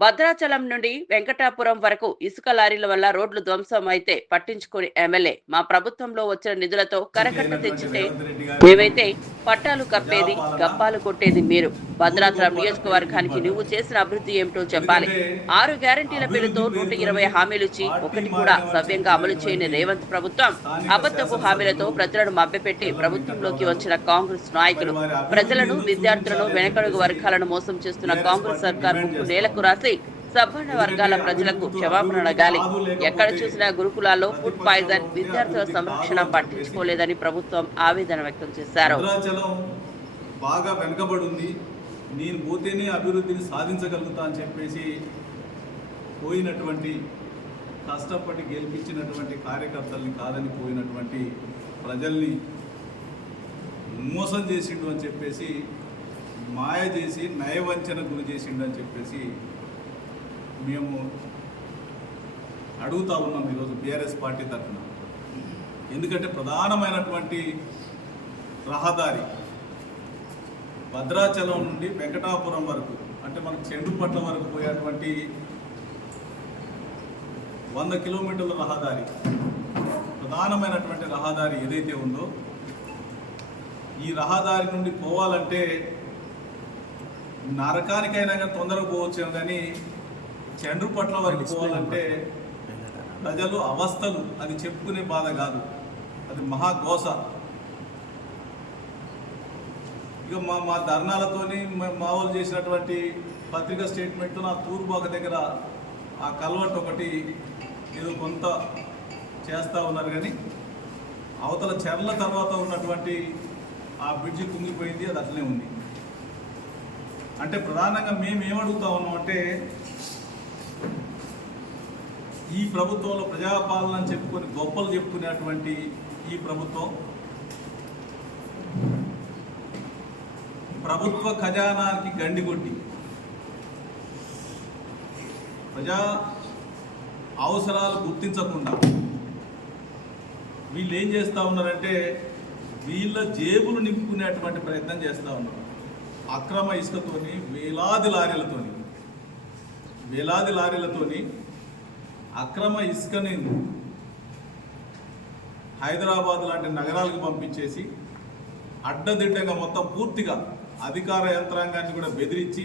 భద్రాచలం నుండి వెంకటాపురం వరకు ఇసుక లారీల వల్ల రోడ్లు ధ్వంసం అయితే పట్టించుకుని ఎమ్మెల్యే. మా ప్రభుత్వంలో వచ్చిన నిధులతో కరకట్ట తెచ్చితే మేమైతే పట్టాలు కప్పేది గప్పాలు కొట్టేది మీరు. భద్రాచలం నియోజకవర్గానికి నువ్వు చేసిన అభివృద్ధి ఏమిటో చెప్పాలి. ఆరు గ్యారంటీల పేరుతో నూట ఇరవై హామీలు ఇచ్చి ఒకటి కూడా సవ్యంగా అమలు చేయని రేవంత్ ప్రభుత్వం అబద్ధపు హామీలతో ప్రజలను మభ్యపెట్టి ప్రభుత్వంలోకి వచ్చిన కాంగ్రెస్ నాయకులు. ప్రజలను విద్యార్థులను వెనకడుగు వర్గాలను మోసం చేస్తున్న కాంగ్రెస్ సర్కార్ ముక్కు నేలకు రాసి సబ్బండ వర్గాల ప్రజలకు క్షమాపణ అడగాలి. ఎక్కడ చూసినా గురుకులాల్లో ఫుడ్ పాయిజన్ విద్యార్థుల సంరక్షణ పట్టించుకోలేదని ప్రభుత్వం ఆవేదన వ్యక్తం చేశారు. బాగా వెనుకబడి ఉంది. నేను పోతేనే అభివృద్ధిని సాధించగలుగుతా అని చెప్పేసి పోయినటువంటి కష్టపడి గెలిపించినటువంటి కార్యకర్తల్ని కాదని పోయినటువంటి ప్రజల్ని మోసం చేసిండు అని చెప్పేసి మాయ చేసి నయవంచన గురి చేసిండు అని చెప్పేసి మేము అడుగుతా ఉన్నాం ఈరోజు బీఆర్ఎస్ పార్టీ తరఫున. ఎందుకంటే ప్రధానమైనటువంటి రహదారి భద్రాచలం నుండి వెంకటాపురం వరకు అంటే మనకు చెండుపట్ల వరకు పోయేటువంటి వంద కిలోమీటర్ల రహదారి ప్రధానమైనటువంటి రహదారి ఏదైతే ఉందో ఈ రహదారి నుండి పోవాలంటే నరకానికైనా కానీ తొందరగా పోవచ్చేమో కానీ చెండ్రుపట్ల వరకు పోవాలంటే ప్రజలు అవస్థలు అది చెప్పుకునే బాధ కాదు. అది మహాఘోష ఇక మా మా ధర్నాలతోని మా వాళ్ళు చేసినటువంటి పత్రికా స్టేట్మెంట్తో నా తూర్బాక దగ్గర ఆ కల్వర్ట్ ఒకటి ఏదో కొంత చేస్తూ ఉన్నారు కానీ అవతల చెర్ల తర్వాత ఉన్నటువంటి ఆ బ్రిడ్జి కుంగిపోయింది అది అట్లనే ఉంది. అంటే ప్రధానంగా మేము ఏమడుగుతా ఉన్నాం అంటే ఈ ప్రభుత్వంలో ప్రజాపాలన చెప్పుకొని గొప్పలు చెప్పుకునేటువంటి ఈ ప్రభుత్వం ప్రభుత్వ ఖజానానికి గండి కొట్టి. ప్రజా అవసరాలు గుర్తించకుండా వీళ్ళు ఏం చేస్తూ ఉన్నారంటే వీళ్ళ జేబులు నింపుకునేటువంటి ప్రయత్నం చేస్తూ ఉన్నారు. అక్రమ ఇసుకతోని వేలాది లారీలతోని వేలాది లారీలతోని అక్రమ ఇసుకని హైదరాబాద్ లాంటి నగరాలకు పంపించేసి అడ్డదిడ్డంగా మొత్తం పూర్తిగా అధికార యంత్రాంగాన్ని కూడా బెదిరించి